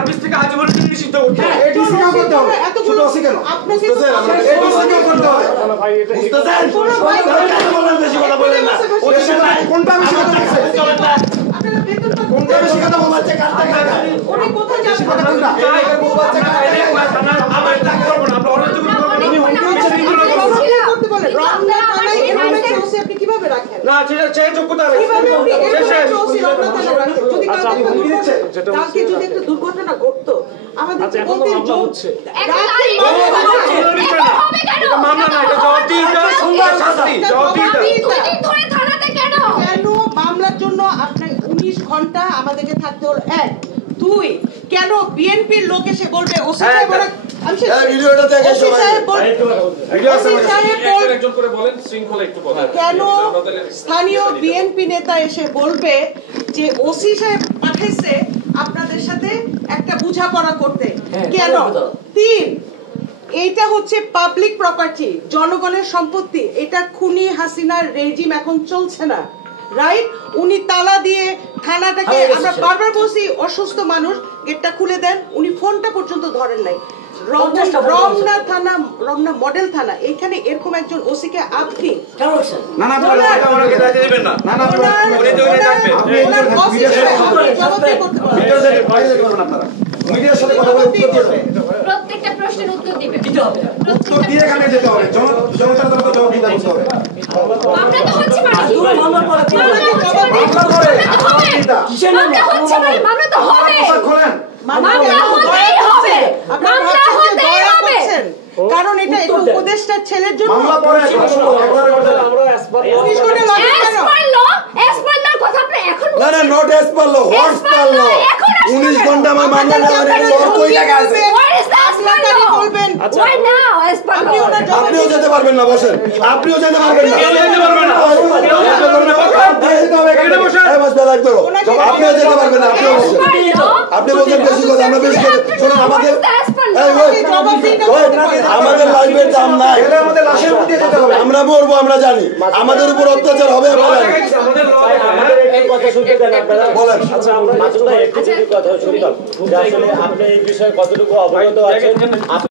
Service থেকে আজীবনের জন্য নিষিদ্ধ করতে হবে। এডিসি কাম করতে হবে। ছোট ওসি কেন? বুঝতেছেন? এডিসি কাম করতে হবে। বুঝতেছেন? কেন বলেন বেশি কথা বলেন না? ওদের সাথে কোনটা বেশি কথা বলছে? আপনারা বেতন পান কোনটা বেশি কথা বলছে? কাটতে কাটতে। উনি কোথায় যাবেন? কথা কোনটা? বউ বাচ্চা কাটাইলে আমরা এটা করব না, আমরা অনেক কিছু করব না। উনি করতে বলেন রমনা থানায় এরকম একটা ওসি আপনি কিভাবে রাখেন? না সে যোগ্যতা কিভাবে আপনি এরকম শেষ একটা ওসি রমনা থানায় রাখেন? যদি কালকে যদি একটা দুর্ঘটনা ঘটতো আমাদের বলতে হচ্ছে মামলা না, এটা জবাবদিহিতা, শাস্তি, জবাবদিহিতা। কেন মামলার জন্য আপনার 19 ঘন্টা আমাদেরকে থাকতে হলো। এক দুই, কেন বিএনপির লোক এসে বলবে ওসি সাহেব ভিডিওটা দেখে সবাই একজন করে বলেন, শৃঙ্খলা একটু বলেন। কেন স্থানীয় বিএনপি নেতা এসে বলবে যে ওসি সাহেব পাঠাইছে আপনাদের সাথে একটা বোঝাপড়া করতে? কেন? তিন, এইটা হচ্ছে পাবলিক প্রপার্টি, জনগণের সম্পত্তি। এটা খুনি হাসিনার রেজিম এখন চলছে না, রাইট? উনি তালা দিয়ে থানাটাকে, আমরা বারবার বলছি অসুস্থ মানুষ গেটটা খুলে দেন, উনি ফোনটা পর্যন্ত ধরেন নাই। রমনা থানা, রমনা মডেল থানা, এখানে এরকম একজন ওসিকে আপনি না না আমাকে দায়িত্ব দিবেন না। না না উনি তো উনি থাকবেন। আপনারা মিডিয়ার সাথে কথা বলে উত্তর দিতে হবে। প্রত্যেকটা প্রশ্নের উত্তর দিবে। উত্তর দিয়ে এখানে যেতে হবে। জনতার তো জবাব দিতে হবে। মামলা তো হচ্ছে মানে মামলা করে কিসের নাম? মামলা তো হবে। করেন মামলা হতেই হবে। মামলা হতেই হবে। কারণ এটা একটু উপদেষ্টা ছেলের জন্য মামলা করে আমরা এসপার কথা আপনি এখন না না নট এস পার ল হোয়াটস পার ল 19 ঘন্টা আমার মামলা নেওয়ার কই লাগা আছে? বলবেন why now as per law? আপনিও যেতে পারবেন না, বসেন। আপনিও যেতে পারবেন না। কেউ যেতে পারবে না। আপনিও যেতে পারবেন না। আপনিও বসেন। আপনি বলছেন বেশি কথা, আমরা বেশি কথা শুনুন। আমাদের আমাদের লাইফের দাম নাই, আমাদের লাশের উপর দিয়ে যেতে হবে। আমরা মরবো, আমরা জানি আমাদের উপর অত্যাচার হবে, আমরা জানি। আমাদের একটু কথা শুনতে দেন আপনারা। বলেন। আচ্ছা আমরা একটু কথা শুনতাম। আসলে আপনি এই বিষয়ে কতটুকু অবগত আছেন?